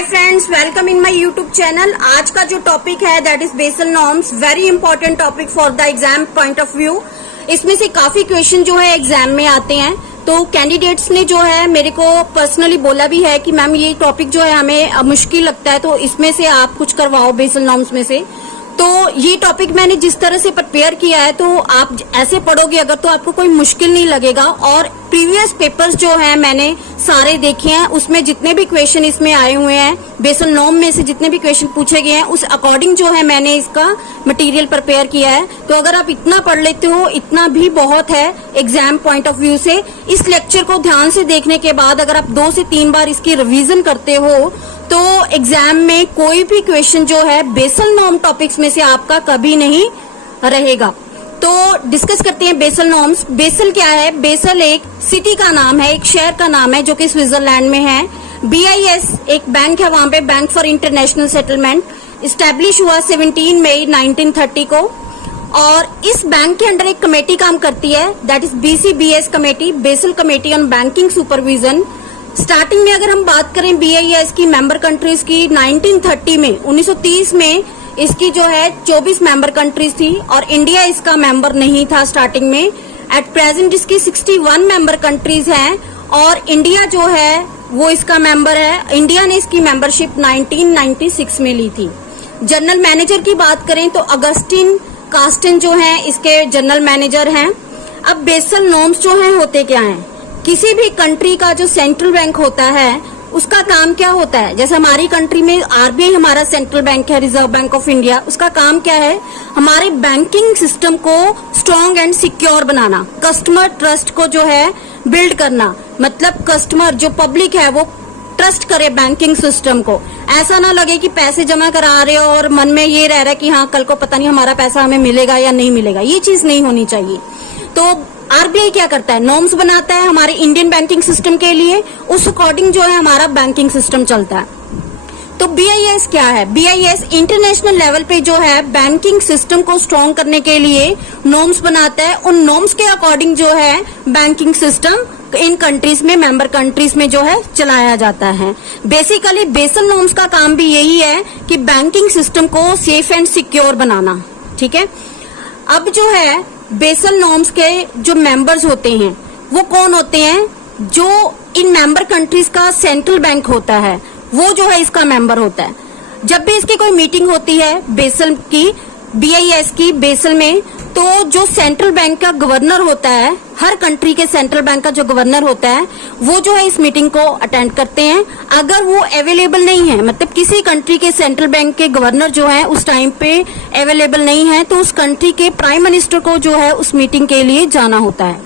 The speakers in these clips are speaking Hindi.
Hi friends, welcome in my YouTube channel. आज का जो टॉपिक है that is Basel norms, very important topic for the exam point of view. इसमें से काफी क्वेश्चन जो है एग्जाम में आते हैं, तो कैंडिडेट्स ने जो है मेरे को पर्सनली बोला भी है कि मैम ये टॉपिक जो है हमें मुश्किल लगता है, तो इसमें से आप कुछ करवाओ बेसल नॉर्म्स में से। तो ये टॉपिक मैंने जिस तरह से प्रिपेयर किया है, तो आप ऐसे पढ़ोगे अगर तो आपको कोई मुश्किल नहीं लगेगा। और प्रीवियस पेपर्स जो है मैंने सारे देखे हैं, उसमें जितने भी क्वेश्चन इसमें आए हुए हैं, बेसल नॉर्म में से जितने भी क्वेश्चन पूछे गए हैं, उस अकॉर्डिंग जो है मैंने इसका मटेरियल प्रिपेयर किया है। तो अगर आप इतना पढ़ लेते हो, इतना भी बहुत है एग्जाम पॉइंट ऑफ व्यू से। इस लेक्चर को ध्यान से देखने के बाद अगर आप 2 से 3 बार इसकी रिवीजन करते हो, तो एग्जाम में कोई भी क्वेश्चन जो है बेसल नॉर्म टॉपिक्स में से आपका कभी नहीं रहेगा। तो डिस्कस करते हैं बेसल नॉर्म्स। बेसल क्या है? बेसल एक सिटी का नाम है, एक शहर का नाम है जो कि स्विट्जरलैंड में है। BIS एक बैंक है, वहां पे bank for international settlement establish हुआ 17 मई 1930 को। और इस बैंक के अंडर एक कमेटी काम करती है, that is BCBS committee, basal committee on banking supervision. Starting में अगर हम बात करें BIS की मेंबर कंट्रीज की, 1930 में 1930 में इसकी जो है 24 मेंबर कंट्रीज थी और इंडिया इसका मेंबर नहीं था स्टार्टिंग में। एट प्रेजेंट इसकी 61 मेंबर कंट्रीज हैं और इंडिया जो है वो इसका मेंबर है। इंडिया ने इसकी मेंबरशिप 1996 में ली थी। जनरल मैनेजर की बात करें तो अगस्टिन कास्टन जो है इसके जनरल मैनेजर हैं। अब बेसल नॉर्म्स जो है होते क्या हैं? किसी भी कंट्री का जो सेंट्रल बैंक होता है उसका काम क्या होता है? जैसे हमारी कंट्री में RBI हमारा सेंट्रल बैंक है, रिजर्व बैंक ऑफ इंडिया। उसका काम क्या है? हमारे बैंकिंग सिस्टम को strong and secure banana, customer trust को जो है बिल्ड करना। मतलब कस्टमर जो पब्लिक है वो ट्रस्ट करे बैंकिंग सिस्टम को। ऐसा ना लगे कि पैसे जमा करा रहे हो और मन में ये रह रहा है कि हाँ कल को पता नहीं हमारा पैसा हमें मिलेगा या नहीं मिलेगा। ये चीज नहीं होनी चाहिए। तो RBI क्या करता है? नॉर्म्स बनाता है हमारे इंडियन बैंकिंग सिस्टम के लिए, उस अकॉर्डिंग जो है हमारा बैंकिंग सिस्टम चलता है। तो BIS क्या है? BIS इंटरनेशनल लेवल पे जो है बैंकिंग सिस्टम को स्ट्रॉन्ग करने के लिए नॉर्म्स बनाता है। उन नॉर्म्स के अकॉर्डिंग जो है बैंकिंग सिस्टम इन कंट्रीज में, मेंबर कंट्रीज में जो है चलाया जाता है। बेसिकली बेसल नॉर्म्स का काम भी यही है कि बैंकिंग सिस्टम को सेफ एंड सिक्योर बनाना। ठीक है। अब जो है बेसल नॉर्म्स के जो मेंबर्स होते हैं वो कौन होते हैं? जो इन मेंबर कंट्रीज का सेंट्रल बैंक होता है वो जो है इसका मेंबर होता है। जब भी इसकी कोई मीटिंग होती है बेसल की, BIS की बेसल में, तो जो सेंट्रल बैंक का गवर्नर होता है, हर कंट्री के सेंट्रल बैंक का जो गवर्नर होता है वो जो है इस मीटिंग को अटेंड करते हैं। अगर वो अवेलेबल नहीं है, मतलब किसी कंट्री के सेंट्रल बैंक के गवर्नर जो है उस टाइम पे अवेलेबल नहीं है, तो उस कंट्री के प्राइम मिनिस्टर को जो है उस मीटिंग के लिए जाना होता है।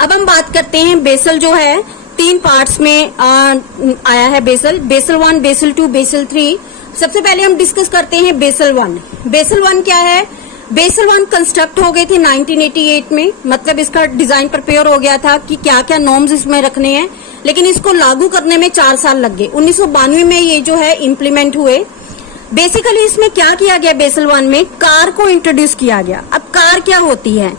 अब हम बात करते हैं बेसल जो है 3 पार्ट्स में आया है। Basel 1, Basel 2, Basel 3। सबसे पहले हम डिस्कस करते हैं बेसल 1। बेसल 1 क्या है? बेसल 1 कंस्ट्रक्ट हो गए थे 1988 में। मतलब इसका डिजाइन प्रिपेयर हो गया था कि क्या क्या नॉर्म्स इसमें रखने हैं, लेकिन इसको लागू करने में 4 साल लग गए। 1992 में ये जो है इम्प्लीमेंट हुए। बेसिकली इसमें क्या किया गया? बेसल 1 में कार को इंट्रोड्यूस किया गया। अब कार क्या होती है?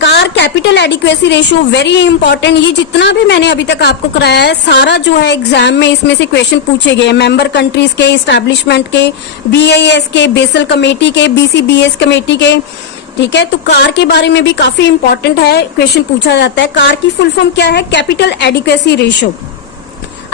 Car capital adequacy ratio, very important. ये जितना भी मैंने अभी तक आपको कराया है सारा जो है एग्जाम में इसमें से क्वेश्चन पूछे गए, मेंबर कंट्रीज के, एस्टैब्लिशमेंट के, BIS के, बेसल कमेटी के, BCBS कमेटी के। ठीक है। तो कार के बारे में भी काफी इंपॉर्टेंट है, क्वेश्चन पूछा जाता है। कार की फुल फॉर्म क्या है? Capital adequacy ratio.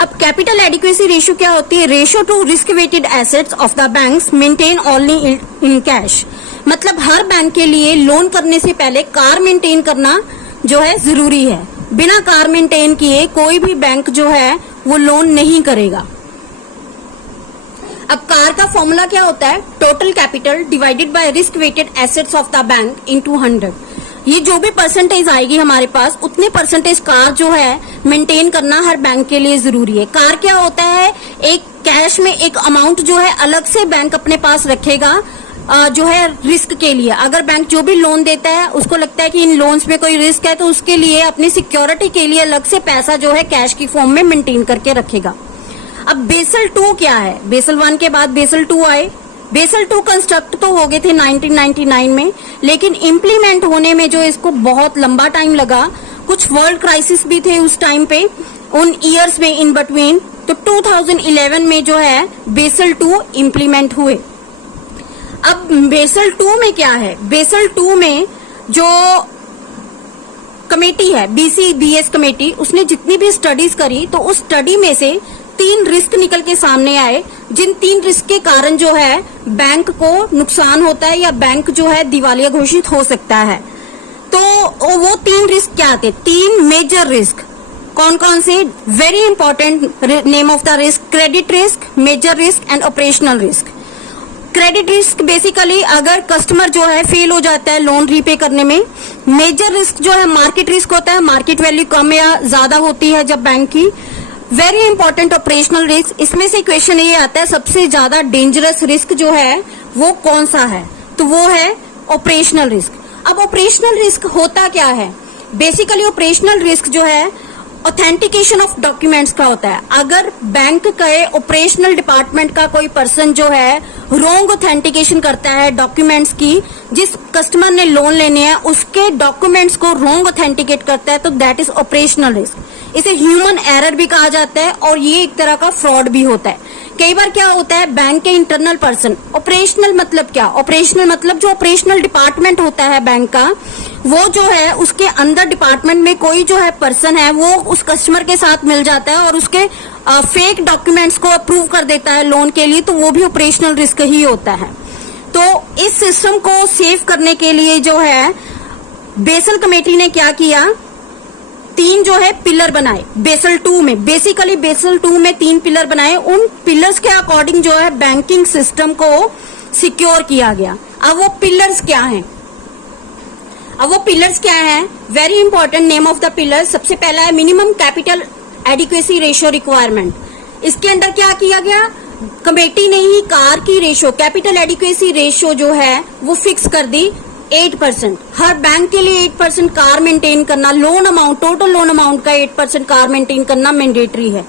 अब कैपिटल एडिक्वेसी रेशियो क्या होती है? Ratio to risk weighted assets of the banks maintain only in cash. मतलब हर बैंक के लिए लोन करने से पहले कार मेंटेन करना जो है जरूरी है। बिना कार मेंटेन किए कोई भी बैंक जो है वो लोन नहीं करेगा। अब कार का फॉर्मूला क्या होता है? Total capital divided by risk weighted assets of the bank into 100। ये जो भी परसेंटेज आएगी हमारे पास, उतने परसेंटेज कार जो है मेंटेन करना हर बैंक के लिए जरूरी है। कार क्या होता है? एक कैश में एक अमाउंट जो है अलग से बैंक अपने पास रखेगा जो है रिस्क के लिए। अगर बैंक जो भी लोन देता है उसको लगता है कि इन लोन्स में कोई रिस्क है, तो उसके लिए अपनी सिक्योरिटी के लिए अलग से पैसा जो है कैश की फॉर्म में मेंटेन करके रखेगा। अब बेसल 2 क्या है? बेसल 1 के बाद बेसल 2 आए। बेसल 2 कंस्ट्रक्ट तो हो गए थे 1999 में, लेकिन इम्प्लीमेंट होने में जो इसको बहुत लंबा टाइम लगा। कुछ वर्ल्ड क्राइसिस भी थे उस टाइम पे, उन ईयर्स में इन बिटवीन। तो 2011 में जो है बेसल 2 इम्प्लीमेंट हुए। अब बेसल 2 में क्या है, बेसल 2 में जो कमेटी है BCBS कमेटी, उसने जितनी भी स्टडीज करी तो उस स्टडी में से 3 रिस्क निकल के सामने आए, जिन 3 रिस्क के कारण जो है बैंक को नुकसान होता है या बैंक जो है दिवालिया घोषित हो सकता है। तो वो 3 रिस्क क्या थे, 3 मेजर रिस्क कौन कौन से, very important name of the risk, credit risk, major risk and operational risk. Credit risk basically अगर कस्टमर जो है फेल हो जाता है लोन रीपे करने में। मेजर रिस्क जो है मार्केट रिस्क होता है, मार्केट वैल्यू कम या ज्यादा होती है जब बैंक की। वेरी इंपॉर्टेंट ऑपरेशनल रिस्क, इसमें से क्वेश्चन ये आता है सबसे ज्यादा डेंजरस रिस्क जो है वो कौन सा है, तो वो है ऑपरेशनल रिस्क। अब ऑपरेशनल रिस्क होता क्या है, बेसिकली ऑपरेशनल रिस्क जो है ऑथेंटिकेशन ऑफ डॉक्यूमेंट्स का होता है। अगर बैंक के ऑपरेशनल डिपार्टमेंट का कोई पर्सन जो है रॉन्ग ऑथेंटिकेशन करता है डॉक्यूमेंट्स की, जिस कस्टमर ने लोन लेने हैं उसके डॉक्यूमेंट्स को रॉन्ग ऑथेंटिकेट करता है, तो दैट इज ऑपरेशनल रिस्क। इसे ह्यूमन एरर भी कहा जाता है और ये एक तरह का फ्रॉड भी होता है। कई बार क्या होता है, बैंक के इंटरनल पर्सन, ऑपरेशनल मतलब क्या, ऑपरेशनल मतलब जो ऑपरेशनल डिपार्टमेंट होता है बैंक का, वो जो है उसके अंदर डिपार्टमेंट में कोई जो है पर्सन है वो उस कस्टमर के साथ मिल जाता है और उसके फेक डॉक्यूमेंट्स को अप्रूव कर देता है लोन के लिए, तो वो भी ऑपरेशनल रिस्क ही होता है। तो इस सिस्टम को सेव करने के लिए जो है बेसल कमेटी ने क्या किया, 3 जो है पिलर बनाए बेसल 2 में। बेसिकली बेसल 2 में 3 पिलर बनाए, उन पिलर्स के अकॉर्डिंग जो है बैंकिंग सिस्टम को सिक्योर किया गया। अब वो पिलर्स क्या हैं, very important name of the pillar. सबसे पहला है minimum capital adequacy ratio requirement. इसके अंदर क्या किया गया, कमेटी ने ही कार की रेशियो, कैपिटल एडिक्वेसी रेशियो जो है वो फिक्स कर दी 8%। हर बैंक के लिए 8% कार मेंटेन करना, loan amount, total loan amount का 8% कार मेंटेन करना मैंडेटरी है।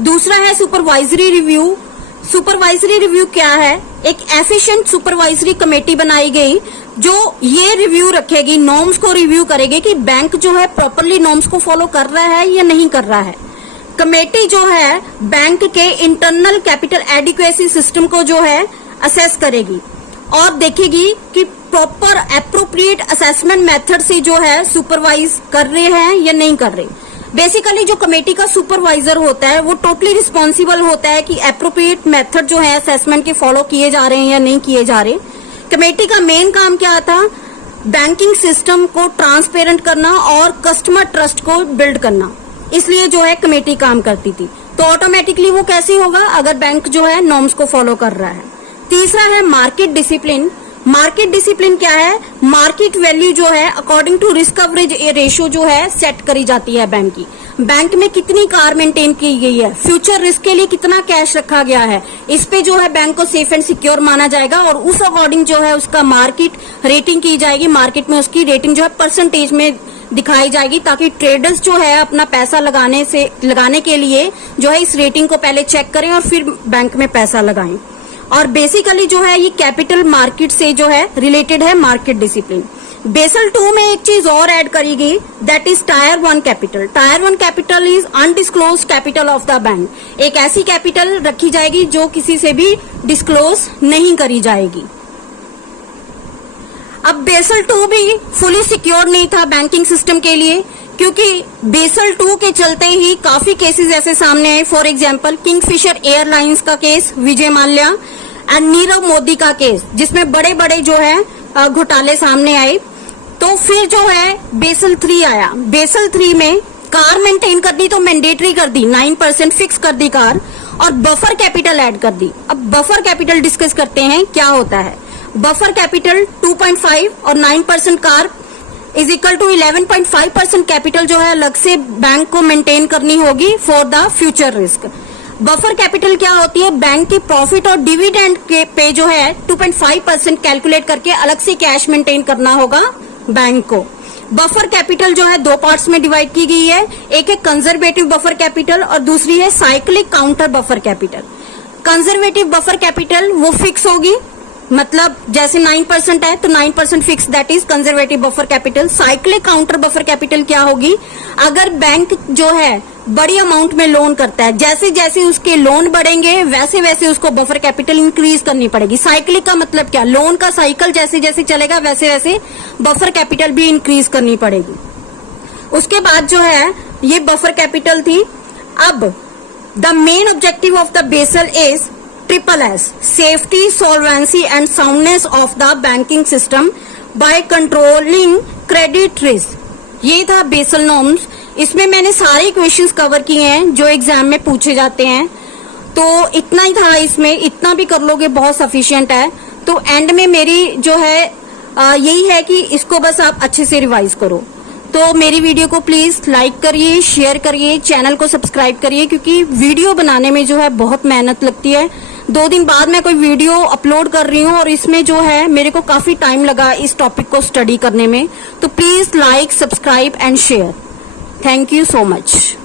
दूसरा है सुपरवाइजरी रिव्यू। सुपरवाइजरी रिव्यू क्या है, एक एफिशिएंट सुपरवाइजरी कमेटी बनाई गई जो ये रिव्यू रखेगी, नॉर्म्स को रिव्यू करेगी कि बैंक जो है प्रॉपरली नॉर्म्स को फॉलो कर रहा है या नहीं कर रहा है। कमेटी जो है बैंक के इंटरनल कैपिटल एडिक्वेसी सिस्टम को जो है असेस करेगी और देखेगी कि प्रॉपर एप्रोप्रिएट असेसमेंट मेथड से जो है सुपरवाइज कर रहे हैं या नहीं कर रहे। बेसिकली जो कमेटी का सुपरवाइजर होता है वो टोटली रिस्पॉन्सिबल होता है कि एप्रोप्रिएट मेथड जो है असेसमेंट के फॉलो किए जा रहे हैं या नहीं किए जा रहे। कमेटी का मेन काम क्या था, बैंकिंग सिस्टम को ट्रांसपेरेंट करना और कस्टमर ट्रस्ट को बिल्ड करना, इसलिए जो है कमेटी काम करती थी। तो ऑटोमेटिकली वो कैसे होगा अगर बैंक जो है नॉर्म्स को फॉलो कर रहा है। तीसरा है मार्केट डिसिप्लिन। मार्केट डिसिप्लिन क्या है, मार्केट वैल्यू जो है according to risk coverage ratio जो है सेट करी जाती है बैंक की। बैंक में कितनी कार मेंटेन की गई है, फ्यूचर रिस्क के लिए कितना कैश रखा गया है, इस पे जो है बैंक को सेफ एंड सिक्योर माना जाएगा और उस अकॉर्डिंग जो है उसका मार्केट रेटिंग की जाएगी। मार्केट में उसकी रेटिंग जो है परसेंटेज में दिखाई जाएगी ताकि ट्रेडर्स जो है अपना पैसा लगाने के लिए जो है इस रेटिंग को पहले चेक करें और फिर बैंक में पैसा लगाएं। और बेसिकली जो है ये कैपिटल मार्केट से जो है रिलेटेड है मार्केट डिसिप्लिन। बेसल 2 में एक चीज और ऐड करी गई, that is tyre 1 capital. Tyre 1 capital is undisclosed capital of the bank. एक ऐसी कैपिटल रखी जाएगी जो किसी से भी डिस्क्लोज नहीं करी जाएगी। अब बेसल 2 भी फुली सिक्योर नहीं था बैंकिंग सिस्टम के लिए, क्योंकि बेसल 2 के चलते ही काफी केसेस ऐसे सामने आए। फॉर एग्जांपल किंगफिशर एयरलाइंस का केस, विजय माल्या एंड नीरव मोदी का केस, जिसमें बड़े बड़े जो है घोटाले सामने आए। तो फिर जो है बेसल 3 आया। बेसल 3 में कार मेंटेन करनी तो मैंडेटरी कर दी, 9% फिक्स कर दी कार, और बफर कैपिटल ऐड कर दी। अब बफर कैपिटल डिस्कस करते हैं क्या होता है। बफर कैपिटल 2.5 और 9% CAR is equal to 11.5% capital जो है अलग से बैंक को मेंटेन करनी होगी for the future risk. Buffer capital क्या होती है, बैंक के प्रॉफिट और डिविडेंड के पे जो है 2.5% कैलकुलेट करके अलग से कैश मेंटेन करना होगा बैंक को। बफर कैपिटल जो है 2 पार्ट्स में डिवाइड की गई है, एक है कंजर्वेटिव बफर कैपिटल और दूसरी है cyclic counter buffer capital. Conservative buffer capital वो फिक्स होगी मतलब जैसे 9% है तो 9% fix, that is conservative buffer capital. Cyclic counter buffer capital क्या होगी, अगर बैंक जो है बड़ी अमाउंट में लोन करता है, जैसे जैसे उसके लोन बढ़ेंगे वैसे वैसे उसको बफर कैपिटल इंक्रीज करनी पड़ेगी। साइक्लिक का मतलब क्या, लोन का साइकिल जैसे जैसे चलेगा वैसे वैसे बफर कैपिटल भी इंक्रीज करनी पड़ेगी। उसके बाद जो है ये बफर कैपिटल थी। अब the main objective of the Basel is SSS, safety, solvency and soundness of the banking system by controlling credit risk. ये था बेसल नॉर्म्स। इसमें मैंने सारे क्वेश्चंस कवर किए हैं जो एग्जाम में पूछे जाते हैं, तो इतना ही था इसमें, इतना भी कर लोगे बहुत सफिशिएंट है। तो एंड में मेरी जो है यही है कि इसको बस आप अच्छे से रिवाइज करो। तो मेरी वीडियो को प्लीज लाइक करिए, शेयर करिए, चैनल को सब्सक्राइब करिए, क्योंकि वीडियो बनाने में जो है बहुत मेहनत लगती है। 2 दिन बाद मैं कोई वीडियो अपलोड कर रही हूँ और इसमें जो है मेरे को काफी टाइम लगा इस टॉपिक को स्टडी करने में। तो please like, subscribe and share. Thank you so much.